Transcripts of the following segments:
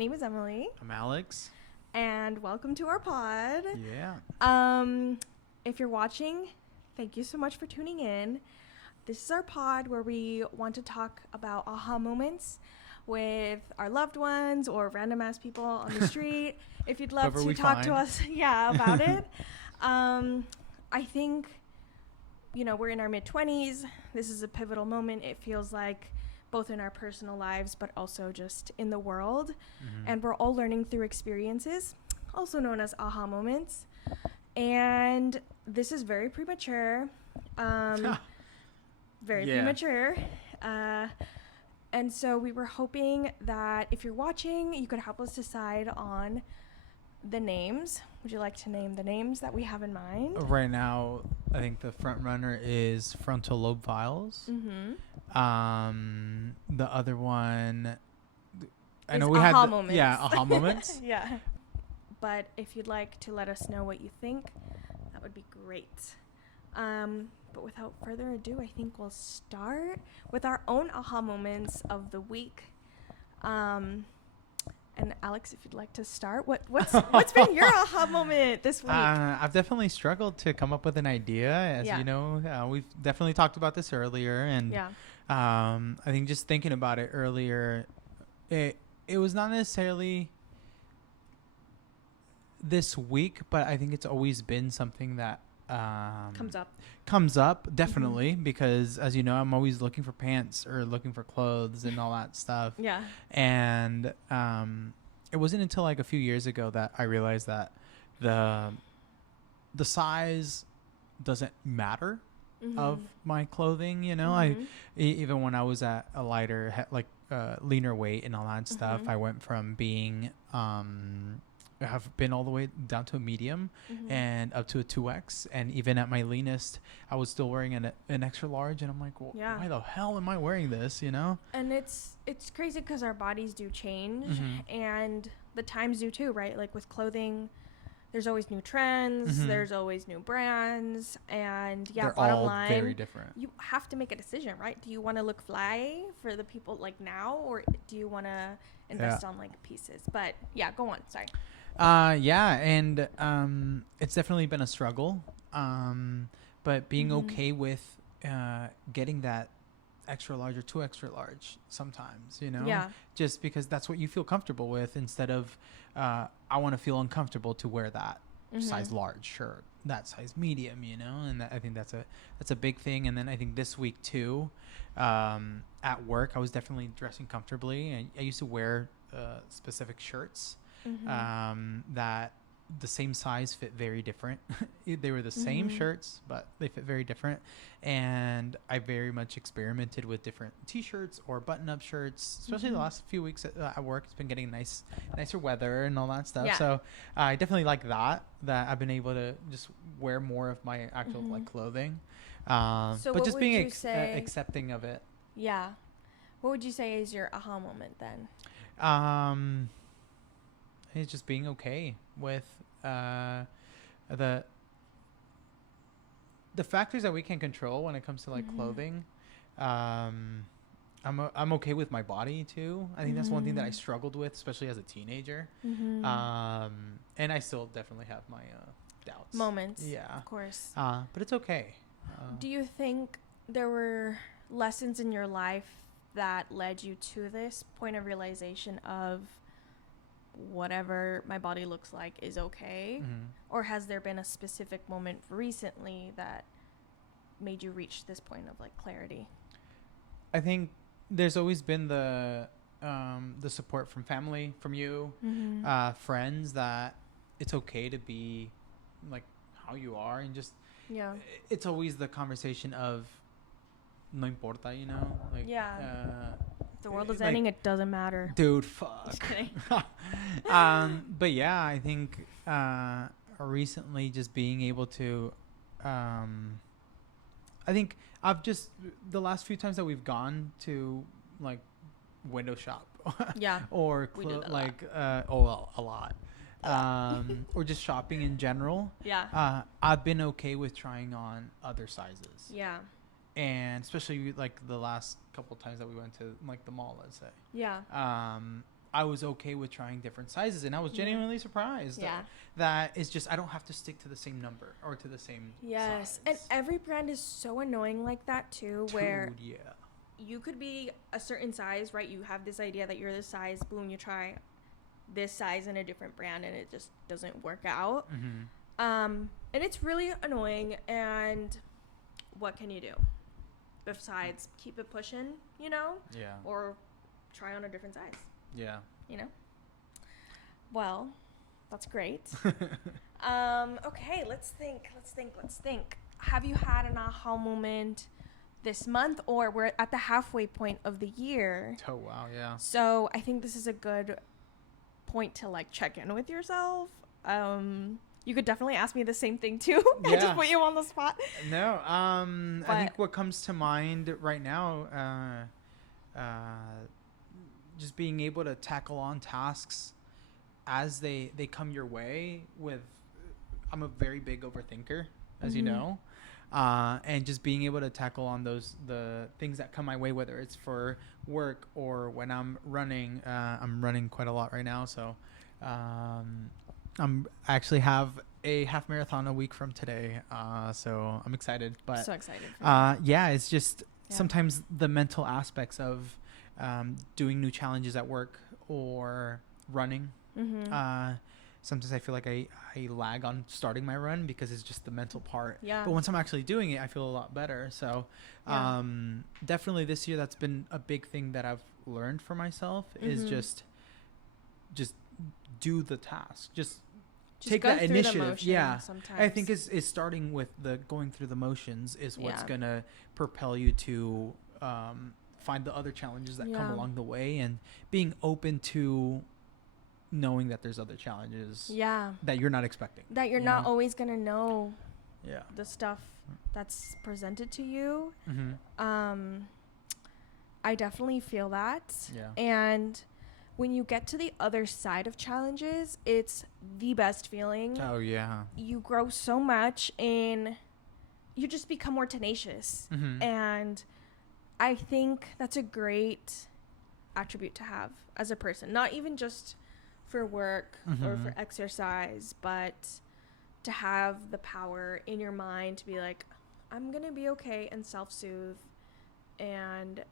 name is Emily. I'm Alex. And welcome to our pod. Yeah. If you're watching, thank you so much for tuning in. This is our pod where we want to talk about aha moments with our loved ones or random ass people on the street. If you'd love to talk to us, about it. I think, we're in our mid-20s. This is a pivotal moment. It feels like both in our personal lives, but also just in the world. Mm-hmm. And we're all learning through experiences, also known as aha moments. And this is very premature. Premature. And so we were hoping that if you're watching, you could help us decide on the names. Would you like to name the names that we have in mind? Right now, I think the front runner is Frontal Lobe Files. Mm-hmm. The other one, I is know we aha had moments. Aha moments. Yeah. But if you'd like to let us know what you think, that would be great. But without further ado, I think we'll start with our own aha moments of the week. And Alex, if you'd like to start, what's been your aha moment this week? I've definitely struggled to come up with an idea. As you know, we've definitely talked about this earlier, and I think just thinking about it earlier, it was not necessarily this week, but I think it's always been something that comes up definitely, mm-hmm. because as you know, I'm always looking for pants or looking for clothes and all that stuff. Yeah. And it wasn't until like a few years ago that I realized that the size doesn't matter, mm-hmm. of my clothing, mm-hmm. Even when I was at a lighter leaner weight and all that stuff, mm-hmm. I went from being have been all the way down to a medium, mm-hmm. and up to a 2X, and even at my leanest I was still wearing an extra large, and I'm like, well, why the hell am I wearing this, And it's crazy because our bodies do change, mm-hmm. and the times do too, right? Like with clothing, there's always new trends, mm-hmm. there's always new brands, and they're bottom all line, very different. You have to make a decision, right? Do you want to look fly for the people like now, or do you want to invest on like pieces? But go on, sorry. And it's definitely been a struggle, but being mm-hmm. okay with getting that extra large or 2 extra large sometimes, just because that's what you feel comfortable with, instead of I want to feel uncomfortable to wear that mm-hmm. size large shirt, that size medium, and I think that's a big thing. And then I think this week too, at work, I was definitely dressing comfortably. I used to wear specific shirts, mm-hmm. That the same size fit very different. They were the same mm-hmm. shirts, but they fit very different. And I very much experimented with different t-shirts or button-up shirts, especially mm-hmm. the last few weeks at work. It's been getting nicer weather and all that stuff. Yeah. So I definitely like that I've been able to just wear more of my actual mm-hmm. clothing. So but just being accepting of it. Yeah. What would you say is your aha moment then? It's just being okay with the factors that we can control when it comes to like mm-hmm. clothing. I'm okay with my body too. I think mm-hmm. that's one thing that I struggled with, especially as a teenager. Mm-hmm. And I still definitely have my doubts, moments. Yeah, of course. But it's okay. Do you think there were lessons in your life that led you to this point of realization of whatever my body looks like is okay? Mm-hmm. Or has there been a specific moment recently that made you reach this point of like clarity? I think there's always been the support from family, from you, mm-hmm. Friends, that it's okay to be like how you are, and just it's always the conversation of no importa, like if the world is ending, it doesn't matter. Dude, fuck. Just kidding. But I think recently just being able to, I think I've just, the last few times that we've gone to like window shop, or a lot, or just shopping in general. I've been okay with trying on other sizes. And especially like the last couple of times that we went to like the mall, let's say. I was okay with trying different sizes, and I was genuinely surprised. Yeah. That it's just I don't have to stick to the same number or to the same size. And every brand is so annoying like that too, where yeah. you could be a certain size, right? You have this idea that you're this size, boom, you try this size in a different brand and it just doesn't work out. And it's really annoying, and what can you do besides keep it pushing, you know? Yeah. Or try on a different size. Yeah. You know? Well, that's great. Okay, let's think. Have you had an aha moment this month, or we're at the halfway point of the year? Oh, wow, yeah. So I think this is a good point to like check in with yourself. You could definitely ask me the same thing too. I just put you on the spot. No, I think what comes to mind right now, just being able to tackle on tasks as they come your way with, I'm a very big overthinker, as you know, and just being able to tackle on the things that come my way, whether it's for work or when I'm running quite a lot right now. So, I actually have a half marathon a week from today. So I'm excited, but so excited. It's just sometimes the mental aspects of, doing new challenges at work or running. Sometimes I feel like I lag on starting my run because it's just the mental part. Yeah. But once I'm actually doing it, I feel a lot better. So definitely this year, that's been a big thing that I've learned for myself is just do the task. Just take that initiative. Yeah. Sometimes. I think is starting with the going through the motions is what's going to propel you to find the other challenges that come along the way, and being open to knowing that there's other challenges that you're not expecting, that you're not always going to know the stuff that's presented to you. I definitely feel that. And when you get to the other side of challenges, it's the best feeling. Oh yeah. You grow so much and you just become more tenacious. And I think that's a great attribute to have as a person, not even just for work or for exercise, but to have the power in your mind to be like, I'm going to be okay, and self-soothe. And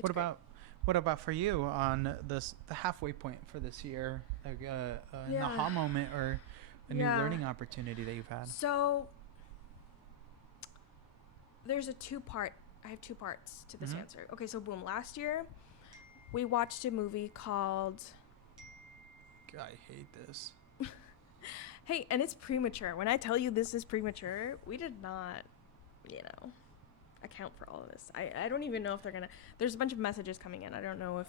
what about for you on the halfway point for this year, like an aha moment or a new learning opportunity that you've had? So there's I have two parts to this answer. Okay, so boom, last year we watched a movie called... I hate this. Hey, and it's premature. When I tell you this is premature, we did not, account for all of this. I don't even know if they're going to... There's a bunch of messages coming in. I don't know if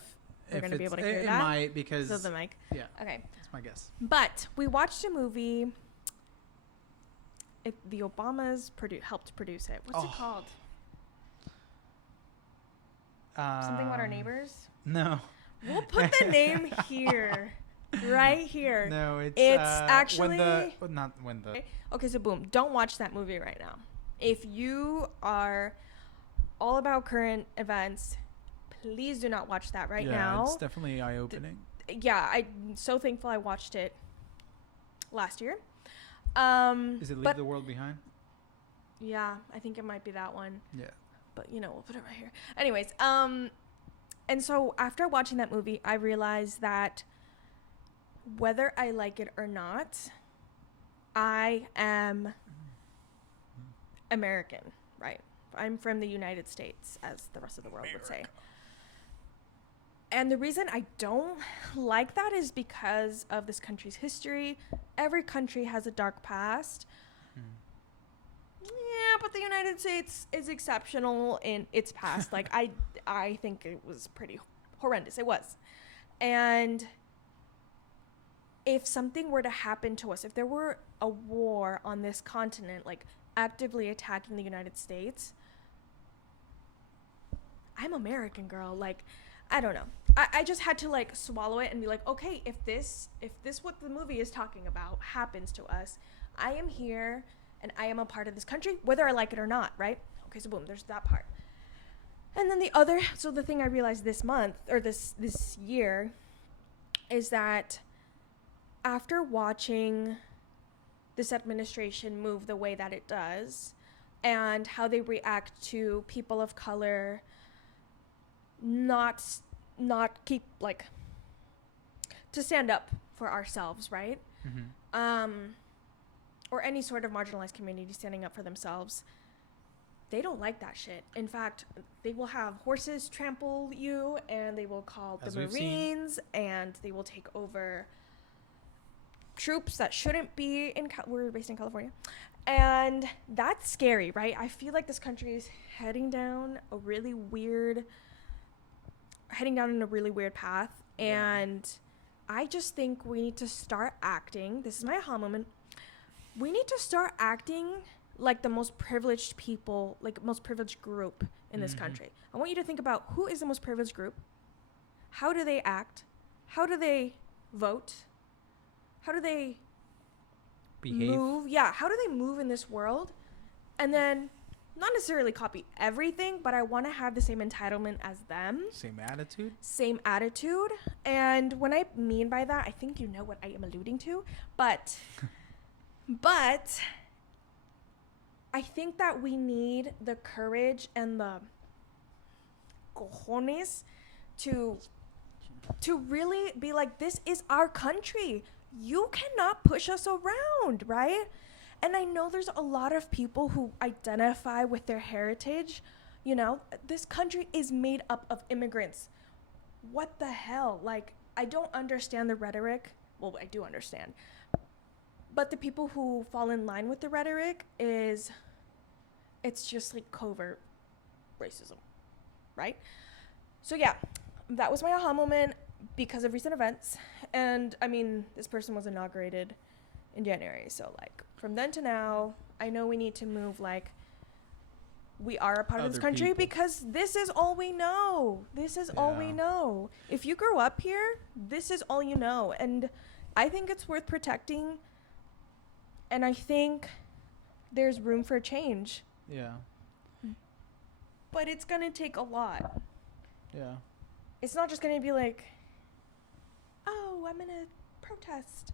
they're going to be able to hear that. It might, because... So the mic. Yeah. Okay. That's my guess. But we watched a movie. The Obamas helped produce it. What's it called? Something about our neighbors? No. We'll put the name here. Right here. No, it's actually... Okay, so boom. Don't watch that movie right now. If you are all about current events, please do not watch that right now. Yeah, it's definitely eye-opening. I'm so thankful I watched it last year. Is it Leave the World Behind? Yeah, I think it might be that one. Yeah. But, we'll put it right here. Anyways, and so after watching that movie, I realized that whether I like it or not, I am American, right? I'm from the United States, as the rest of the world would say. And the reason I don't like that is because of this country's history. Every country has a dark past. Yeah, but the United States is exceptional in its past. Like, I think it was pretty horrendous. It was. And if something were to happen to us, if there were a war on this continent, like actively attacking the United States, I'm American, girl. Like, I don't know. I just had to like swallow it and be like, okay, if this what the movie is talking about happens to us, I am here and I am a part of this country, whether I like it or not, right? Okay, so boom, there's that part. And then the thing I realized this month or this year is that after watching this administration move the way that it does and how they react to people of color not keep like to stand up for ourselves, right? Or any sort of marginalized community standing up for themselves, they don't like that shit. In fact, they will have horses trample you, and they will call the Marines, and they will take over troops that shouldn't be in we're based in California, and that's scary, right? I feel like this country is heading down in a really weird path, and I just think we need to start acting. This is my aha moment. We need to start acting like the most privileged people, like most privileged group in this country. I want you to think about who is the most privileged group. How do they act? How do they vote? How do they move? Yeah, how do they move in this world? And then not necessarily copy everything, but I want to have the same entitlement as them. Same attitude? Same attitude. And when I mean by that, I think you know what I am alluding to. But I think that we need the courage and the cojones to really be like, this is our country. You cannot push us around, right? And I know there's a lot of people who identify with their heritage. You know, this country is made up of immigrants. What the hell? Like, I don't understand the rhetoric. Well, I do understand. But the people who fall in line with the rhetoric it's just like covert racism, right? So yeah, that was my aha moment because of recent events. And I mean, this person was inaugurated in January. So like from then to now, I know we need to move like we are a part of this country people. Because this is all we know. This is all we know. If you grew up here, this is all you know. And I think it's worth protecting. And I think there's room for change. Yeah. But it's going to take a lot. Yeah. It's not just going to be like, oh, I'm going to protest.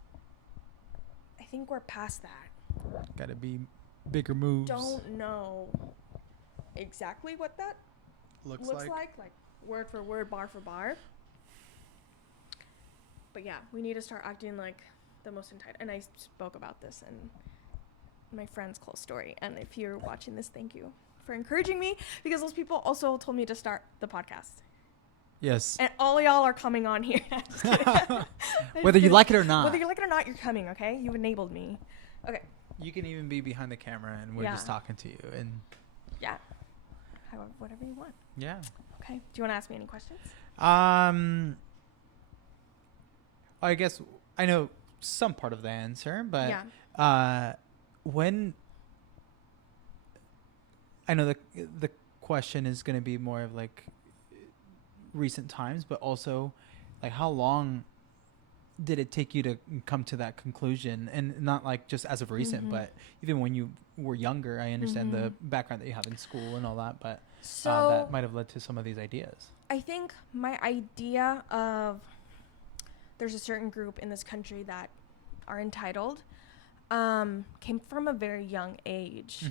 I think we're past that. Got to be bigger moves. Don't know exactly what that looks like word for word, bar for bar. But yeah, we need to start acting like the most entitled. And I spoke about this in my friend's close story. And if you're watching this, thank you for encouraging me, because those people also told me to start the podcast. Yes. And all y'all are coming on here. Whether you like it or not. Whether you like it or not, you're coming, okay? You enabled me. Okay. You can even be behind the camera and we're just talking to you. And yeah. Whatever you want. Yeah. Okay. Do you want to ask me any questions? I guess I know some part of the answer, but when I know the question is going to be more of like recent times, but also like how long did it take you to come to that conclusion? And not like just as of recent, but even when you were younger. I understand the background that you have in school and all that, but so that might have led to some of these ideas. I think my idea of there's a certain group in this country that are entitled came from a very young age.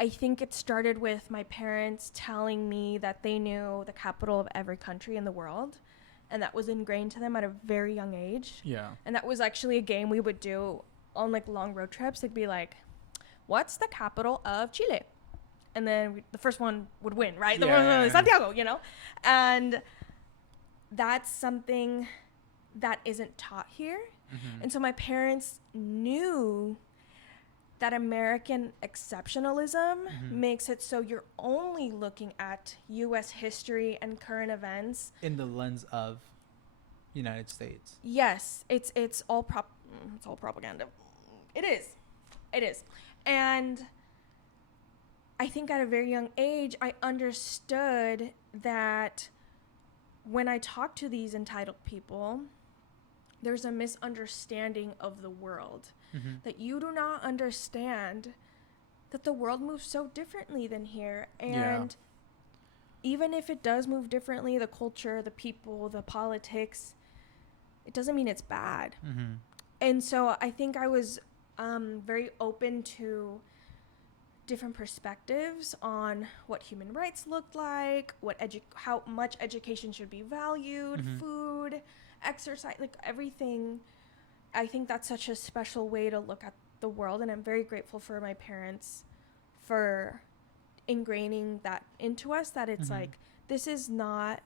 I think it started with my parents telling me that they knew the capital of every country in the world, and that was ingrained to them at a very young age. Yeah. And that was actually a game we would do on like long road trips. They'd be like, what's the capital of Chile? And then the first one would win, right? Santiago, you know? And that's something that isn't taught here. And so my parents knew that American exceptionalism makes it so you're only looking at U.S. history and current events in the lens of United States. Yes, it's all propaganda. It is. And I think at a very young age, I understood that when I talk to these entitled people, there's a misunderstanding of the world. That you do not understand that the world moves so differently than here. And even if it does move differently, the culture, the people, the politics, it doesn't mean it's bad. Mm-hmm. And so I think I was very open to different perspectives on what human rights looked like, how much education should be valued, Mm-hmm. food, exercise, like everything. I think that's such a special way to look at the world, and I'm very grateful for my parents for ingraining that into us, that it's Mm-hmm. like, this is not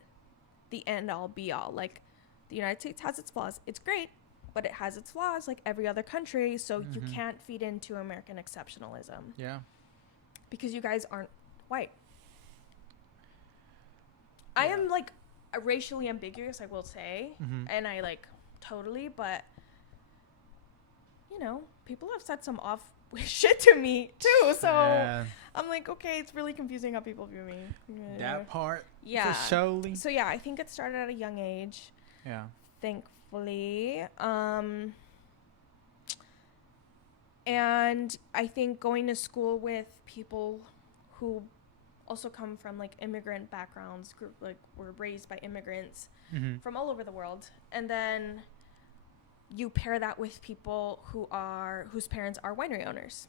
the end all be all. Like, the United States has its flaws. It's great, but it has its flaws like every other country, so you Mm-hmm. can't feed into American exceptionalism Yeah. because you guys aren't white. I am like racially ambiguous, I will say, Mm-hmm. and I like totally, but you know, people have said some off shit to me too, so Yeah. I'm like, okay, it's really confusing how people view me. That part. Yeah. For surely. So yeah, I think it started at a young age, Yeah. thankfully. And I think going to school with people who also come from like immigrant backgrounds, like were raised by immigrants Mm-hmm. from all over the world, and then you pair that with people whose parents are winery owners.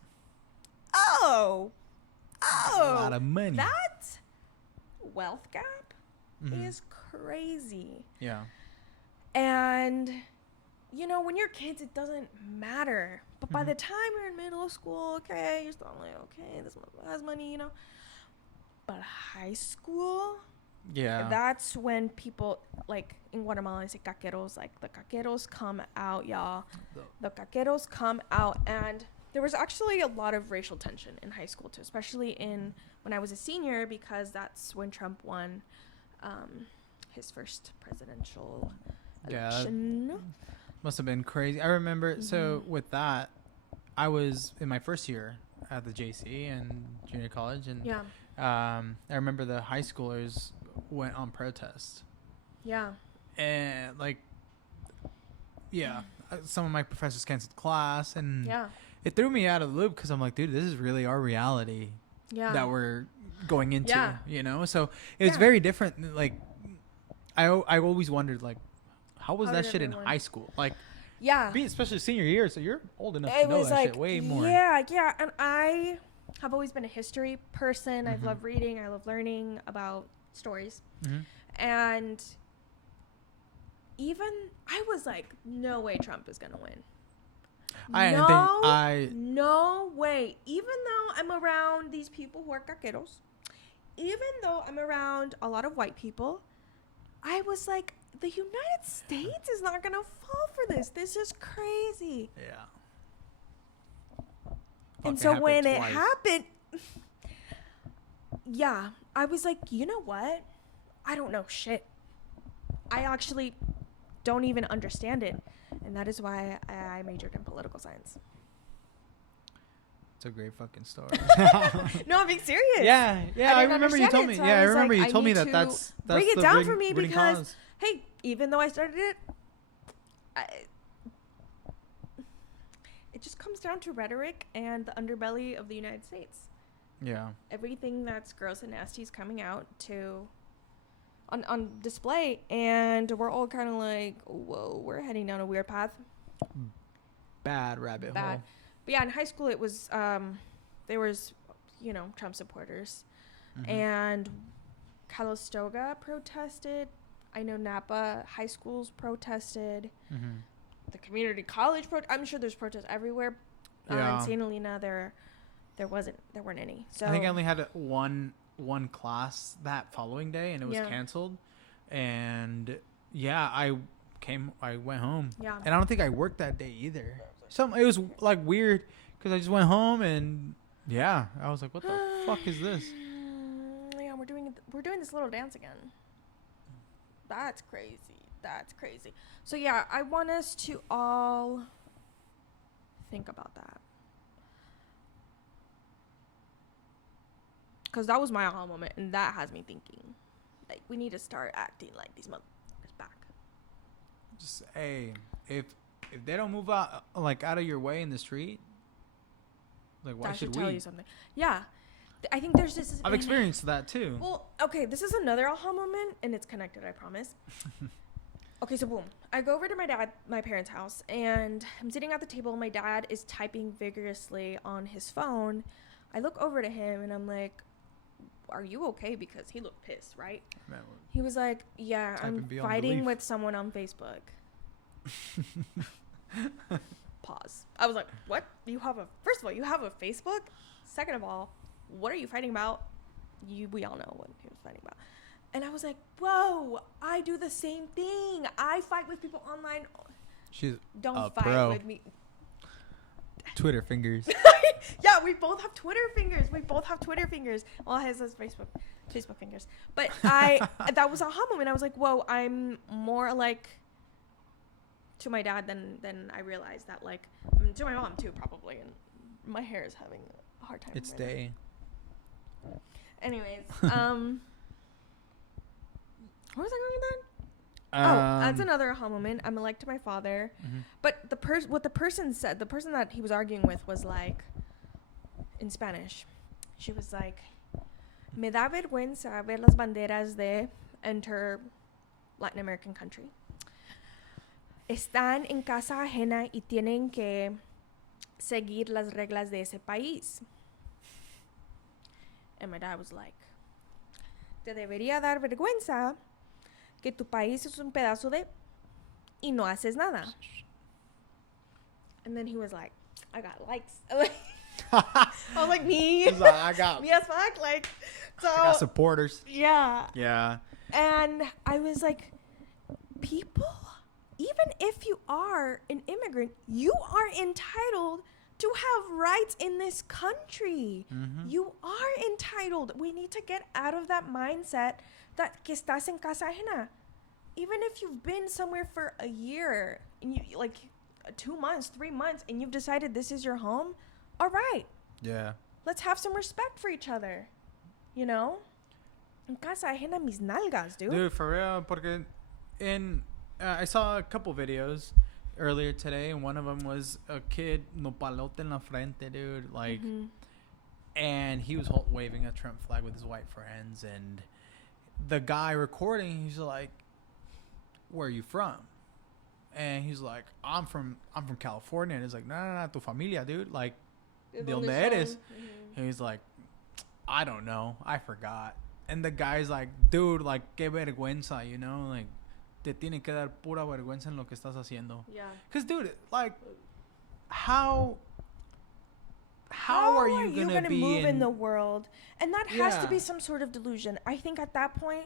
Oh, That's a lot of money. that wealth gap Mm-hmm. is crazy. Yeah. And you know, when you're kids, it doesn't matter. But by Mhm. the time you're in middle school, okay, you're still like, okay, this one has money, you know. But high school, Yeah. that's when people, like in Guatemala, they say caqueros, like the caqueros come out, y'all. The caqueros come out. And there was actually a lot of racial tension in high school too, especially when I was a senior, because that's when Trump won his first presidential election. Must have been crazy. I remember. So Mhm. with that, I was in my first year at the JC and junior college, and Yeah. I remember the high schoolers went on protest, Yeah. and like, yeah, some of my professors canceled class, and Yeah. it threw me out of the loop because I'm like, dude, this is really our reality Yeah. that we're going into, Yeah. you know. So it was Yeah. very different. Like, I always wondered, like, how was How that did shit in everyone- high school? Like, Yeah. especially senior year, so you're old enough It to know was that like, shit way more. yeah. And I have always been a history person. I've Mhm. loved reading. I love learning about stories. Hmm. And even I was like, no way Trump is going to win. No way. Even though I'm around these people who are caqueros, even though I'm around a lot of white people, I was like, the United States is not going to fall for this. This is crazy. Yeah. And Fucking so when it twice. happened, yeah, I was like, you know what? I don't know shit. I actually don't even understand it. And that is why I majored in political science. It's a great fucking story. No, I'm being serious. Yeah, I didn't remember you understand told it, me. so Yeah, I I was remember like, you told I me need that to that's bring it the down ring- for me winning because, cause. hey, even though I started it, it just comes down to rhetoric and the underbelly of the United States. Yeah. Everything that's gross and nasty is coming out on display, and we're all kind of like, whoa, we're heading down a weird path. Bad rabbit Bad. hole. But yeah, in high school it was there was, you know, Trump supporters, Mhm. and Calistoga protested. I know Napa high schools protested. Mhm. The community college I'm sure there's protests everywhere. Yeah. In St. Helena there weren't any. So I think I only had one class that following day, and it was Yeah. canceled. And yeah, I went home. Yeah. And I don't think I worked that day either. It was like weird because I just went home and yeah, I was like, what the fuck is this? Yeah, we're doing this little dance again. That's crazy. So yeah, I want us to all think about that. Because that was my aha moment, and that has me thinking. Like, we need to start acting like these motherfuckers back. Just hey, if they don't move out of your way in the street, like why That should tell we? you something. Yeah. I think there's this. I've experienced that too. Well, okay, this is another aha moment, and it's connected, I promise. Okay, so boom. I go over to my parents' house, and I'm sitting at the table. My dad is typing vigorously on his phone. I look over to him, and I'm like, are you okay? Because he looked pissed, right? Man, he was like, yeah, I'm fighting with someone on Facebook. Pause. I was like, what? First of all, you have a Facebook? Second of all, what are you fighting about? We all know what he was fighting about. And I was like, whoa, I do the same thing. I fight with people online. Don't fight with me. Twitter fingers. Yeah, we both have Twitter fingers. Well, his is Facebook fingers. But that was a aha moment. I was like, whoa, I'm more like to my dad than I realized that, like, to my mom too, probably. And my hair is having a hard time. It's day. Anyways, where was I going with that? That's another aha moment. I'm like to my father, but what the person said, the person that he was arguing with was like, in Spanish, she was like, me da vergüenza ver las banderas de enter Latin American country. Están en casa ajena y tienen que seguir las reglas de ese país. And my dad was like, te debería dar vergüenza que tu país es un pedazo de y no haces nada. And then he was like, I got likes. I was like, me? He's like, I got me as fuck. Like, so. I got supporters. Yeah. Yeah. And I was like, people, even if you are an immigrant, you are entitled to have rights in this country. You are entitled. We need to get out of that mindset that que estás en casa ajena. Even if you've been somewhere for a year, and you, like 2 months, 3 months, and you've decided this is your home, all right. Yeah. Let's have some respect for each other. You know? En casa ajena mis nalgas, dude. Dude, for real, porque I saw a couple videos earlier today, and one of them was a kid nopalote en la frente, dude, like, and he was waving a Trump flag with his white friends, and the guy recording, he's like, where are you from? And he's like, I'm from California. And he's like, no, tu familia, dude, like, de donde eres? And he's like, I don't know, I forgot. And the guy's like, dude, like, qué vergüenza, you know, like, te tiene que dar pura vergüenza en lo que estás haciendo. Yeah. Because, dude, like, how are you going to move in the world? And that has to be some sort of delusion. I think at that point,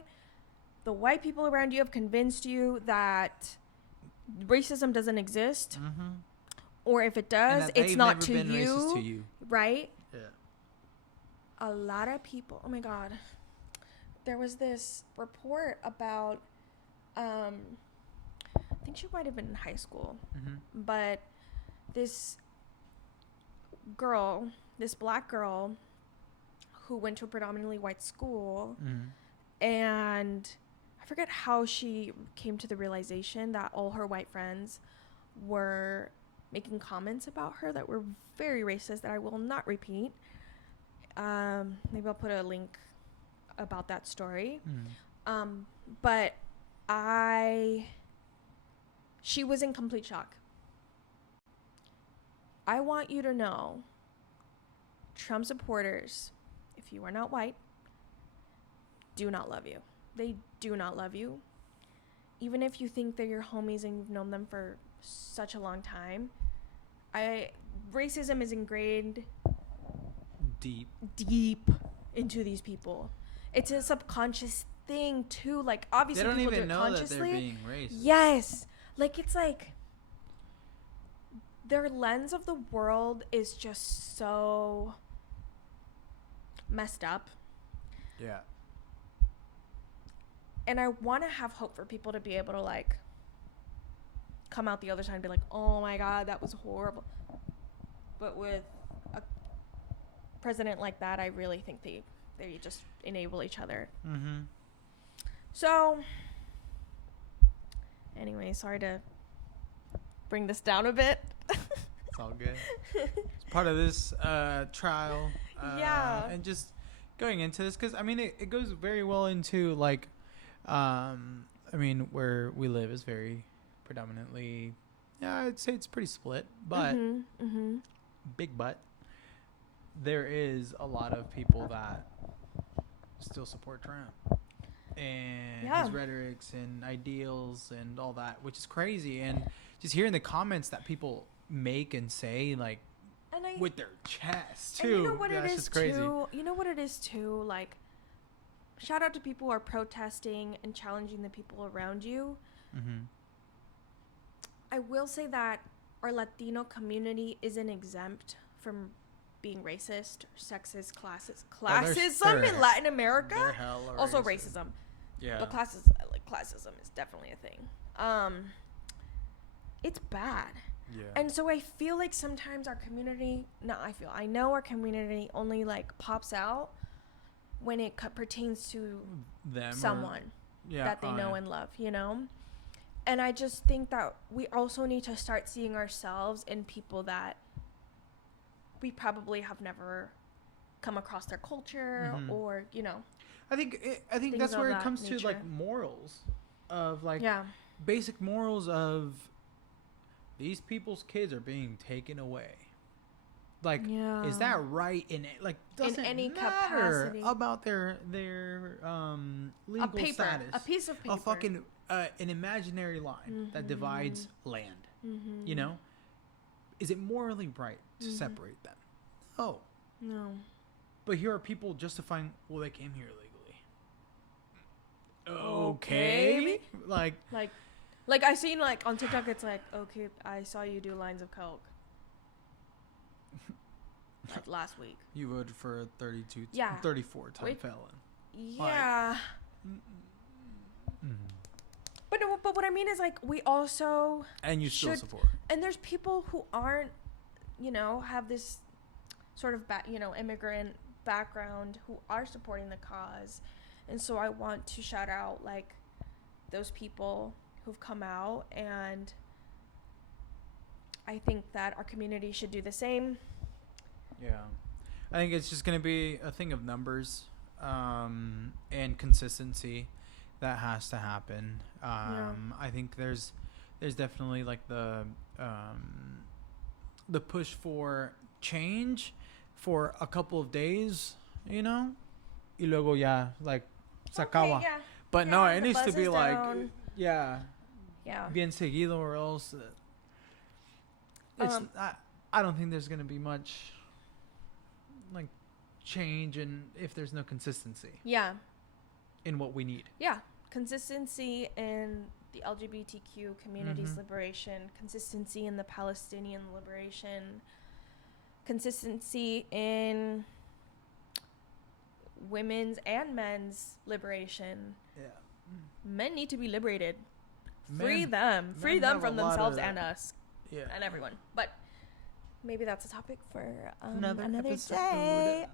the white people around you have convinced you that racism doesn't exist. Or if it does, it's not to you. Right? Yeah. A lot of people, oh my God. There was this report about, I think she might have been in high school, but this black girl who went to a predominantly white school, and I forget how she came to the realization that all her white friends were making comments about her that were very racist that I will not repeat. Maybe I'll put a link about that story. But she was in complete shock. I want you to know, Trump supporters, if you are not white, do not love you. They do not love you. Even if you think they're your homies and you've known them for such a long time, racism is ingrained deep into these people. It's a subconscious thing too. Like, obviously they don't people even do it know consciously. that they're being racist. Yes. Like, it's like their lens of the world is just so messed up. Yeah. And I want to have hope for people to be able to, like, come out the other side and be like, oh my God, that was horrible. But with a president like that, I really think they just enable each other. So, anyway, sorry to bring this down a bit. It's all good. It's part of this trial. Yeah. And just going into this, because I mean it goes very well into like, I mean where we live is very predominantly, yeah, I'd say it's pretty split, but big but there is a lot of people that still support Trump and his rhetorics and ideals and all that, which is crazy. And just hearing the comments that people make and say, like, with their chest too. And you know what that's it is just crazy. too? You know what it is too? Like, shout out to people who are protesting and challenging the people around you. Mm-hmm. I will say that our Latino community isn't exempt from being racist or sexist, classism in Latin America. Also racism. Yeah. But classism is definitely a thing. It's bad. Yeah. And so I feel like sometimes our community, I know our community only like pops out when it pertains to them someone that they know and love, you know? And I just think that we also need to start seeing ourselves in people that we probably have never come across their culture or, you know. I think that's where it comes to like morals of like basic morals of these people's kids are being taken away. Like, is that right in it? Like, doesn't in any matter capacity about their legal status. A piece of paper. A fucking an imaginary line that divides land. You know, is it morally right to separate them? Oh, no. But here are people justifying, well, they came here illegally. Okay. Like I seen like on TikTok, it's like, okay, I saw you do lines of coke. Like last week. You voted for a 34 time felon. Yeah. But what I mean is like we also and you still support. And there's people who aren't, you know, have this sort of immigrant background who are supporting the cause. And so I want to shout out like those people who've come out, and I think that our community should do the same. Yeah. I think it's just going to be a thing of numbers and consistency that has to happen. I think there's definitely like the push for change for a couple of days, you know, y luego ya like se acaba. But no, it needs to be like down. Bien seguido, or else it's I don't think there's gonna be much like change, and if there's no consistency in what we need. Consistency in the LGBTQ community's liberation, consistency in the Palestinian liberation, consistency in women's and men's liberation. Men need to be liberated. Free them from themselves and us and everyone. But maybe that's a topic for another day.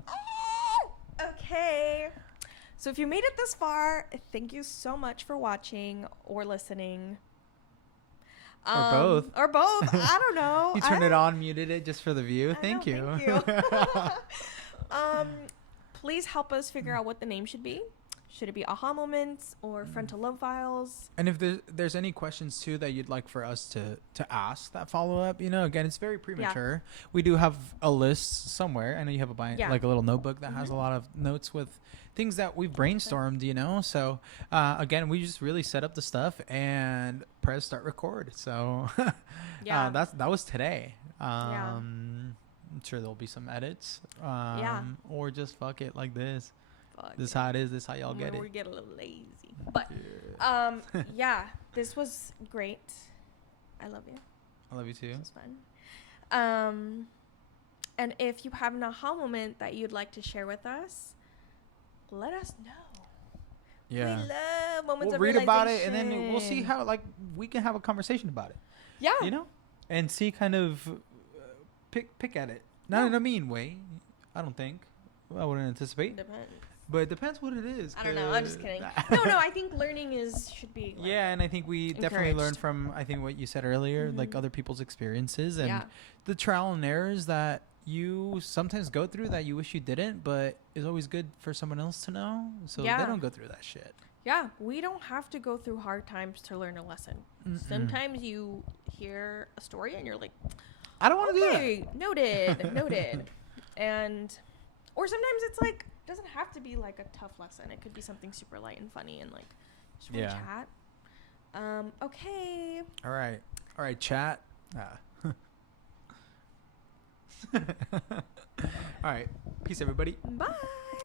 Okay. So if you made it this far, thank you so much for watching or listening. Or both. I don't know. You turned it on, muted it just for the view. Thank you. Please help us figure out what the name should be. Should it be Aha Moments or Frontal Lobe Files? And if there's any questions too that you'd like for us to ask that follow up, you know, again, it's very premature. We do have a list somewhere. I know you have like a little notebook that has a lot of notes with things that we've brainstormed, you know. So again, we just really set up the stuff and press start record. So that was today. I'm sure there'll be some edits. Or just fuck it like this. This is how it is. This is how y'all get it. We get a little lazy. But, this was great. I love you. I love you too. This was fun. And if you have an aha moment that you'd like to share with us, let us know. Yeah. We love moments of read realization. about it, and then we'll see how, like, we can have a conversation about it. Yeah. You know? And see kind of pick at it. Not in a mean way, I don't think. I wouldn't anticipate. Depends. But it depends what it is. I don't know. I'm just kidding. No. I think learning should be. Like, and I think we definitely learn from, I think, what you said earlier, like other people's experiences and the trial and errors that, you sometimes go through that you wish you didn't, but it's always good for someone else to know so they Yeah. don't go through that shit. Yeah, we don't have to go through hard times to learn a lesson. Sometimes you hear a story and you're like, I don't want to do that. okay, noted. And, or sometimes it's like, doesn't have to be like a tough lesson. It could be something super light and funny and like, just want to chat. Okay. All right, chat. All right. Peace, everybody. Bye.